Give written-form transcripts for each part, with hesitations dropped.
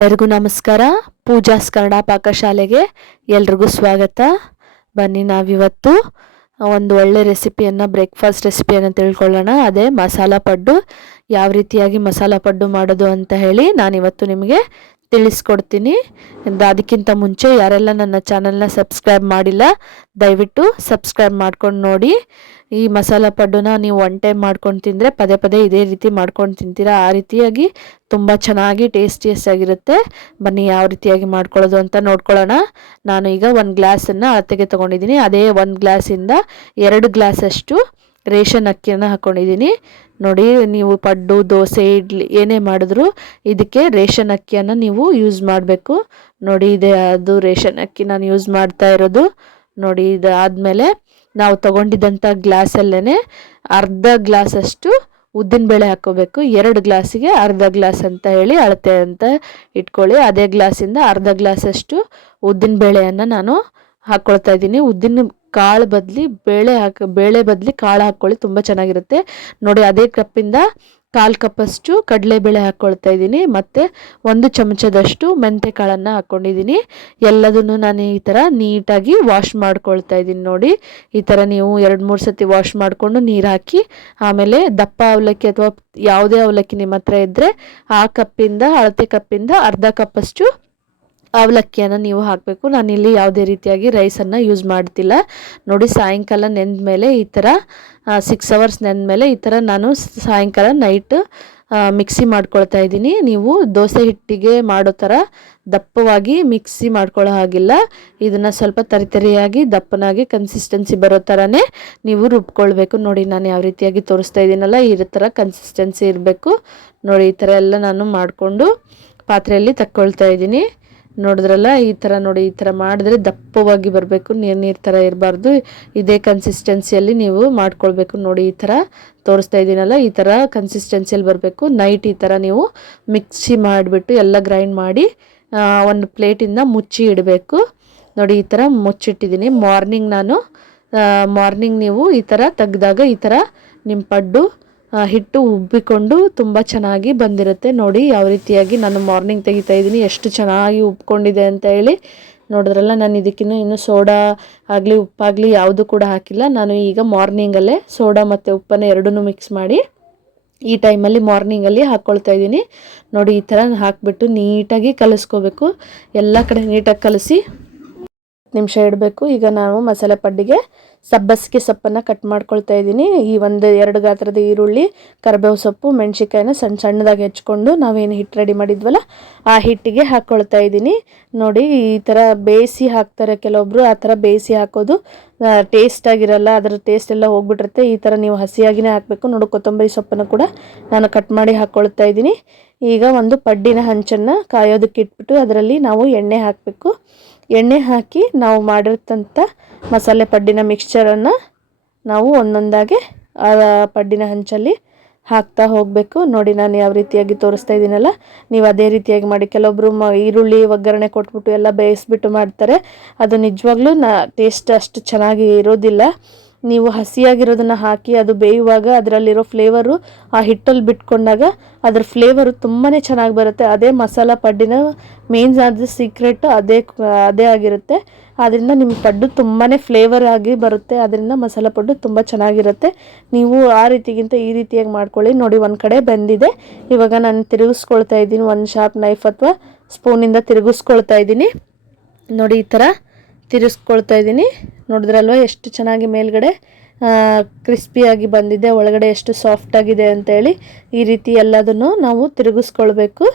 ಎಲ್ಲರಿಗೂ ನಮಸ್ಕಾರ. ಪೂಜಾಸ್ ಕನ್ನಡ ಪಾಕಶಾಲೆಗೆ ಎಲ್ರಿಗೂ ಸ್ವಾಗತ. ಬನ್ನಿ ನಾವಿವತ್ತು ಒಂದು ಒಳ್ಳೆ ರೆಸಿಪಿಯನ್ನು ಬ್ರೇಕ್ಫಾಸ್ಟ್ ರೆಸಿಪಿಯನ್ನು ತಿಳ್ಕೊಳ್ಳೋಣ. ಅದೇ ಮಸಾಲ ಪಡ್ಡು. ಯಾವ ರೀತಿಯಾಗಿ ಮಸಾಲ ಪಡ್ಡು ಮಾಡೋದು ಅಂತ ಹೇಳಿ ನಾನಿವತ್ತು ನಿಮಗೆ ತಿಳಿಸ್ಕೊಡ್ತೀನಿ. ಅದಕ್ಕಿಂತ ಮುಂಚೆ ಯಾರೆಲ್ಲ ನನ್ನ ಚಾನಲ್ನ ಸಬ್ಸ್ಕ್ರೈಬ್ ಮಾಡಿಲ್ಲ ದಯವಿಟ್ಟು ಸಬ್ಸ್ಕ್ರೈಬ್ ಮಾಡ್ಕೊಂಡು ನೋಡಿ. ಈ ಮಸಾಲ ಪಡ್ಡುನ ನೀವು ಒನ್ ಟೈಮ್ ಮಾಡ್ಕೊಂಡು ತಿಂದರೆ ಪದೇ ಪದೇ ಇದೇ ರೀತಿ ಮಾಡ್ಕೊಂಡು ತಿಂತೀರಾ. ಆ ರೀತಿಯಾಗಿ ತುಂಬ ಚೆನ್ನಾಗಿ ಟೇಸ್ಟಿಯಸ್ಟಾಗಿರುತ್ತೆ. ಬನ್ನಿ ಯಾವ ರೀತಿಯಾಗಿ ಮಾಡ್ಕೊಳ್ಳೋದು ಅಂತ ನೋಡ್ಕೊಳ್ಳೋಣ. ನಾನು ಈಗ 1 ಗ್ಲಾಸನ್ನು ಅಳತೆಗೆ ತೊಗೊಂಡಿದ್ದೀನಿ. ಅದೇ 1 ಗ್ಲಾಸಿಂದ 2 ಗ್ಲಾಸಷ್ಟು ರೇಷನ್ ಅಕ್ಕಿಯನ್ನು ಹಾಕ್ಕೊಂಡಿದ್ದೀನಿ. ನೋಡಿ, ನೀವು ಪಡ್ಡು, ದೋಸೆ, ಇಡ್ಲಿ ಏನೇ ಮಾಡಿದ್ರು ಇದಕ್ಕೆ ರೇಷನ್ ಅಕ್ಕಿಯನ್ನು ನೀವು ಯೂಸ್ ಮಾಡಬೇಕು. ನೋಡಿ, ಇದೆ ಅದು ರೇಷನ್ ಅಕ್ಕಿ ನಾನು ಯೂಸ್ ಮಾಡ್ತಾ ಇರೋದು. ನೋಡಿ, ಇದಾದಮೇಲೆ ನಾವು ತೊಗೊಂಡಿದ್ದಂಥ ಗ್ಲಾಸಲ್ಲೇ ಅರ್ಧ ಗ್ಲಾಸಷ್ಟು ಉದ್ದಿನಬೇಳೆ ಹಾಕ್ಕೋಬೇಕು. 2 ಗ್ಲಾಸಿಗೆ ಅರ್ಧ ಗ್ಲಾಸ್ ಅಂತ ಹೇಳಿ ಅಳತೆ ಅಂತ ಇಟ್ಕೊಳ್ಳಿ. ಅದೇ ಗ್ಲಾಸಿಂದ ಅರ್ಧ ಗ್ಲಾಸಷ್ಟು ಉದ್ದಿನಬೇಳೆಯನ್ನು ನಾನು ಹಾಕ್ಕೊಳ್ತಾ ಇದ್ದೀನಿ. ಉದ್ದಿನ ಕಾಳು ಬದಲಿ ಬೇಳೆ ಬದಲಿ ಕಾಳು ಹಾಕ್ಕೊಳ್ಳಿ, ತುಂಬ ಚೆನ್ನಾಗಿರುತ್ತೆ. ನೋಡಿ, ಅದೇ ಕಪ್ಪಿಂದ 1/4 ಕಪ್ಪಷ್ಟು ಕಡಲೆಬೇಳೆ ಹಾಕ್ಕೊಳ್ತಾ ಇದ್ದೀನಿ. ಮತ್ತು 1 ಚಮಚದಷ್ಟು ಮೆಂತ್ಯ ಕಾಳನ್ನು ಹಾಕ್ಕೊಂಡಿದ್ದೀನಿ. ಎಲ್ಲದನ್ನು ನಾನು ಈ ಥರ ನೀಟಾಗಿ ವಾಶ್ ಮಾಡ್ಕೊಳ್ತಾ ಇದ್ದೀನಿ. ನೋಡಿ, ಈ ಥರ ನೀವು 2-3 ಸತಿ ವಾಶ್ ಮಾಡಿಕೊಂಡು ನೀರು ಹಾಕಿ, ಆಮೇಲೆ ದಪ್ಪ ಅವಲಕ್ಕಿ ಅಥವಾ ಯಾವುದೇ ಅವಲಕ್ಕಿ ನಿಮ್ಮ ಹತ್ರ ಇದ್ದರೆ ಆ ಕಪ್ಪಿಂದ ಅಳತೆ ಕಪ್ಪಿಂದ ಅರ್ಧ ಕಪ್ಪಷ್ಟು ಅವಲಕ್ಕಿಯನ್ನು ನೀವು ಹಾಕಬೇಕು. ನಾನಿಲ್ಲಿ ಯಾವುದೇ ರೀತಿಯಾಗಿ ರೈಸನ್ನು ಯೂಸ್ ಮಾಡ್ತಿಲ್ಲ. ನೋಡಿ, ಸಾಯಂಕಾಲ ನೆಂದ ಮೇಲೆ ಈ ಥರ 6 ಅವರ್ಸ್ ನೆಂದ ಮೇಲೆ ಈ ಥರ ನಾನು ಸಾಯಂಕಾಲ ನೈಟ್ ಮಿಕ್ಸಿ ಮಾಡ್ಕೊಳ್ತಾ ಇದ್ದೀನಿ. ನೀವು ದೋಸೆ ಹಿಟ್ಟಿಗೆ ಮಾಡೋ ಥರ ದಪ್ಪವಾಗಿ ಮಿಕ್ಸಿ ಮಾಡ್ಕೊಳ್ಳೋ ಹಾಗಿಲ್ಲ. ಇದನ್ನು ಸ್ವಲ್ಪ ತರಿತರಿಯಾಗಿ ದಪ್ಪನಾಗಿ ಕನ್ಸಿಸ್ಟೆನ್ಸಿ ಬರೋ ಥರನೇ ನೀವು ರುಬ್ಕೊಳ್ಬೇಕು. ನೋಡಿ, ನಾನು ಯಾವ ರೀತಿಯಾಗಿ ತೋರಿಸ್ತಾ ಇದ್ದೀನಲ್ಲ, ಈ ಥರ ಕನ್ಸಿಸ್ಟೆನ್ಸಿ ಇರಬೇಕು. ನೋಡಿ, ಈ ಥರ ಎಲ್ಲ ನಾನು ಮಾಡಿಕೊಂಡು ಪಾತ್ರೆಯಲ್ಲಿ ತಕ್ಕೊಳ್ತಾ ಇದ್ದೀನಿ. ನೋಡಿದ್ರಲ್ಲ, ಈ ಥರ ನೋಡಿ, ಈ ಥರ ಮಾಡಿದ್ರೆ ದಪ್ಪವಾಗಿ ಬರಬೇಕು, ನೀರು ಥರ ಇರಬಾರ್ದು. ಇದೇ ಕನ್ಸಿಸ್ಟೆನ್ಸಿಯಲ್ಲಿ ನೀವು ಮಾಡ್ಕೊಳ್ಬೇಕು. ನೋಡಿ, ಈ ಥರ ತೋರಿಸ್ತಾ ಇದ್ದೀನಲ್ಲ, ಈ ಥರ ಕನ್ಸಿಸ್ಟೆನ್ಸಿಯಲ್ಲಿ ಬರಬೇಕು. ನೈಟ್ ಈ ಥರ ನೀವು ಮಿಕ್ಸಿ ಮಾಡಿಬಿಟ್ಟು ಎಲ್ಲ ಗ್ರೈಂಡ್ ಮಾಡಿ ಒಂದು ಪ್ಲೇಟಿಂದ ಮುಚ್ಚಿ ಇಡಬೇಕು. ನೋಡಿ, ಈ ಥರ ಮುಚ್ಚಿಟ್ಟಿದ್ದೀನಿ. ಮಾರ್ನಿಂಗ್ ನೀವು ಈ ಥರ ತೆಗೆದಾಗ ಈ ಥರ ನಿಮ್ಮ ಪಡ್ಡು ಹಿಟ್ಟು ಉಬ್ಬಿಕೊಂಡು ತುಂಬ ಚೆನ್ನಾಗಿ ಬಂದಿರುತ್ತೆ. ನೋಡಿ, ಯಾವ ರೀತಿಯಾಗಿ ನಾನು ಮಾರ್ನಿಂಗ್ ತೆಗಿತಾ ಇದ್ದೀನಿ, ಎಷ್ಟು ಚೆನ್ನಾಗಿ ಉಬ್ಕೊಂಡಿದೆ ಅಂತ ಹೇಳಿ. ನೋಡಿದ್ರಲ್ಲ, ನಾನು ಇನ್ನು ಸೋಡಾ ಆಗಲಿ ಉಪ್ಪಾಗಲಿ ಯಾವುದು ಕೂಡ ಹಾಕಿಲ್ಲ. ನಾನು ಈಗ ಮಾರ್ನಿಂಗಲ್ಲೇ ಸೋಡಾ ಮತ್ತು ಉಪ್ಪನ್ನು ಎರಡನ್ನೂ ಮಿಕ್ಸ್ ಮಾಡಿ ಈ ಟೈಮಲ್ಲಿ ಮಾರ್ನಿಂಗಲ್ಲಿ ಹಾಕ್ಕೊಳ್ತಾ ಇದ್ದೀನಿ. ನೋಡಿ, ಈ ಥರ ಹಾಕಿಬಿಟ್ಟು ನೀಟಾಗಿ ಕಲಿಸ್ಕೋಬೇಕು. ಎಲ್ಲ ಕಡೆ ನೀಟಾಗಿ ಕಲಸಿ ನಿಮಿಷ ಇಡಬೇಕು. ಈಗ ನಾವು ಮಸಾಲೆ ಪಡ್ಡಿಗೆ ಸಬ್ಬಸಿಗೆ ಸೊಪ್ಪನ್ನು ಕಟ್ ಮಾಡ್ಕೊಳ್ತಾ ಇದ್ದೀನಿ. ಈ 1-2 ಗಾತ್ರದ ಈರುಳ್ಳಿ, ಕರಿಬೇವು ಸೊಪ್ಪು, ಮೆಣಸಿನ್ಕಾಯಿನ ಸಣ್ಣದಾಗಿ ಹೆಚ್ಕೊಂಡು ನಾವೇನು ಹಿಟ್ಟು ರೆಡಿ ಮಾಡಿದ್ವಲ್ಲ ಆ ಹಿಟ್ಟಿಗೆ ಹಾಕ್ಕೊಳ್ತಾ ಇದ್ದೀನಿ. ನೋಡಿ, ಈ ಥರ ಬೇಯಿಸಿ ಹಾಕ್ತಾರೆ ಕೆಲವೊಬ್ಬರು. ಆ ಥರ ಬೇಯಿಸಿ ಹಾಕೋದು ಟೇಸ್ಟ್ ಆಗಿರಲ್ಲ, ಅದರ ಟೇಸ್ಟ್ ಎಲ್ಲ ಹೋಗ್ಬಿಟ್ಟಿರುತ್ತೆ. ಈ ಥರ ನೀವು ಹಸಿಯಾಗಿನೇ ಹಾಕಬೇಕು. ನೋಡಿ, ಕೊತ್ತಂಬರಿ ಸೊಪ್ಪನ್ನು ಕೂಡ ನಾನು ಕಟ್ ಮಾಡಿ ಹಾಕ್ಕೊಳ್ತಾ ಇದ್ದೀನಿ. ಈಗ ಒಂದು ಪಡ್ಡಿನ ಹಂಚನ್ನು ಕಾಯೋದಕ್ಕೆ ಇಟ್ಬಿಟ್ಟು ಅದರಲ್ಲಿ ನಾವು ಎಣ್ಣೆ ಹಾಕಬೇಕು. ಎಣ್ಣೆ ಹಾಕಿ ನಾವು ಮಾಡಿರ್ತಂಥ ಮಸಾಲೆ ಪಡ್ಡಿನ ಮಿಕ್ಸ್ಚರನ್ನು ನಾವು ಒಂದೊಂದಾಗಿ ಆ ಪಡ್ಡಿನ ಹಂಚಲ್ಲಿ ಹಾಕ್ತಾ ಹೋಗಬೇಕು. ನೋಡಿ, ನಾನು ಯಾವ ರೀತಿಯಾಗಿ ತೋರಿಸ್ತಾ ಇದ್ದೀನಲ್ಲ, ನೀವು ಅದೇ ರೀತಿಯಾಗಿ ಮಾಡಿ. ಕೆಲವೊಬ್ಬರು ಈರುಳ್ಳಿ ಒಗ್ಗರಣೆ ಕೊಟ್ಬಿಟ್ಟು ಎಲ್ಲ ಬೇಯಿಸ್ಬಿಟ್ಟು ಮಾಡ್ತಾರೆ. ಅದು ನಿಜವಾಗ್ಲೂ ಟೇಸ್ಟ್ ಅಷ್ಟು ಚೆನ್ನಾಗಿ ಇರೋದಿಲ್ಲ. ನೀವು ಹಸಿಯಾಗಿರೋದನ್ನು ಹಾಕಿ ಅದು ಬೇಯುವಾಗ ಅದರಲ್ಲಿರೋ ಫ್ಲೇವರು ಆ ಹಿಟ್ಟಲ್ಲಿ ಬಿಟ್ಕೊಂಡಾಗ ಅದರ ಫ್ಲೇವರು ತುಂಬಾ ಚೆನ್ನಾಗಿ ಬರುತ್ತೆ. ಅದೇ ಮಸಾಲ ಪಡ್ಡಿನ ಮೇನ್ ಆದ ಸೀಕ್ರೆಟ್ ಅದೇ ಆಗಿರುತ್ತೆ. ಆದ್ದರಿಂದ ನಿಮ್ಮ ಪಡ್ಡು ತುಂಬಾ ಫ್ಲೇವರ್ ಆಗಿ ಬರುತ್ತೆ. ಅದರಿಂದ ಮಸಾಲ ಪಡ್ಡು ತುಂಬ ಚೆನ್ನಾಗಿರುತ್ತೆ. ನೀವು ಆ ರೀತಿಗಿಂತ ಈ ರೀತಿಯಾಗಿ ಮಾಡ್ಕೊಳ್ಳಿ. ನೋಡಿ, ಒಂದು ಕಡೆ ಬೆಂದಿದೆ. ಇವಾಗ ನಾನು ತಿರುಗಿಸ್ಕೊಳ್ತಾ ಇದ್ದೀನಿ. ಒಂದು ಶಾರ್ಪ್ ನೈಫ್ ಅಥವಾ ಸ್ಪೂನಿಂದ ತಿರುಗಿಸ್ಕೊಳ್ತಾ ಇದ್ದೀನಿ. ನೋಡಿ, ಈ ಥರ ತಿರುಗಿಸ್ಕೊಳ್ತಾ ಇದ್ದೀನಿ. ನೋಡಿದ್ರಲ್ವ ಎಷ್ಟು ಚೆನ್ನಾಗಿ ಮೇಲ್ಗಡೆ ಕ್ರಿಸ್ಪಿಯಾಗಿ ಬಂದಿದೆ, ಒಳಗಡೆ ಎಷ್ಟು ಸಾಫ್ಟಾಗಿದೆ ಅಂತೇಳಿ. ಈ ರೀತಿ ಎಲ್ಲದನ್ನು ನಾವು ತಿರುಗಿಸ್ಕೊಳ್ಬೇಕು.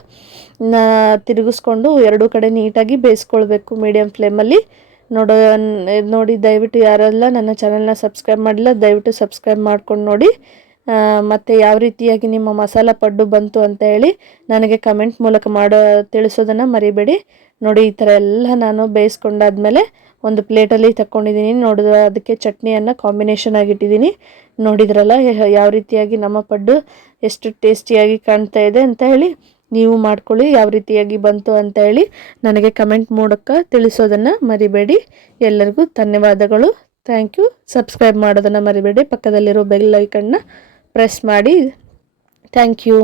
ತಿರುಗಿಸ್ಕೊಂಡು 2 ಕಡೆ ನೀಟಾಗಿ ಬೇಯಿಸ್ಕೊಳ್ಬೇಕು ಮೀಡಿಯಮ್ ಫ್ಲೇಮಲ್ಲಿ. ನೋಡಿ, ದಯವಿಟ್ಟು ಯಾರೆಲ್ಲ ನನ್ನ ಚಾನಲ್ನ ಸಬ್ಸ್ಕ್ರೈಬ್ ಮಾಡಿಲ್ಲ ದಯವಿಟ್ಟು ಸಬ್ಸ್ಕ್ರೈಬ್ ಮಾಡ್ಕೊಂಡು ನೋಡಿ. ಮತ್ತು ಯಾವ ರೀತಿಯಾಗಿ ನಿಮ್ಮ ಮಸಾಲ ಪಡ್ಡು ಬಂತು ಅಂತ ಹೇಳಿ ನನಗೆ ಕಮೆಂಟ್ ಮೂಲಕ ತಿಳಿಸೋದನ್ನು ಮರಿಬೇಡಿ. ನೋಡಿ, ಈ ಥರ ಎಲ್ಲ ನಾನು ಬೇಯಿಸ್ಕೊಂಡಾದ್ಮೇಲೆ ಒಂದು ಪ್ಲೇಟಲ್ಲಿ ತಗೊಂಡಿದ್ದೀನಿ. ನೋಡಿದ್ರೆ ಅದಕ್ಕೆ ಚಟ್ನಿಯನ್ನು ಕಾಂಬಿನೇಷನ್ ಆಗಿಟ್ಟಿದ್ದೀನಿ. ನೋಡಿದ್ರಲ್ಲ ಯಾವ ರೀತಿಯಾಗಿ ನಮ್ಮ ಪಡ್ಡು ಎಷ್ಟು ಟೇಸ್ಟಿಯಾಗಿ ಕಾಣ್ತಾ ಇದೆ ಅಂತ ಹೇಳಿ. ನೀವು ಮಾಡ್ಕೊಳ್ಳಿ, ಯಾವ ರೀತಿಯಾಗಿ ಬಂತು ಅಂತ ಹೇಳಿ ನನಗೆ ಕಮೆಂಟ್ ಮೂಲಕ ತಿಳಿಸೋದನ್ನು ಮರಿಬೇಡಿ. ಎಲ್ಲರಿಗೂ ಧನ್ಯವಾದಗಳು. Thank you. ಸಬ್ಸ್ಕ್ರೈಬ್ ಮಾಡೋದನ್ನು ಮರಿಬೇಡಿ. ಪಕ್ಕದಲ್ಲಿರೋ ಬೆಲ್ ಐಕನ್ನ ಪ್ರೆಸ್ ಮಾಡಿ. Thank you.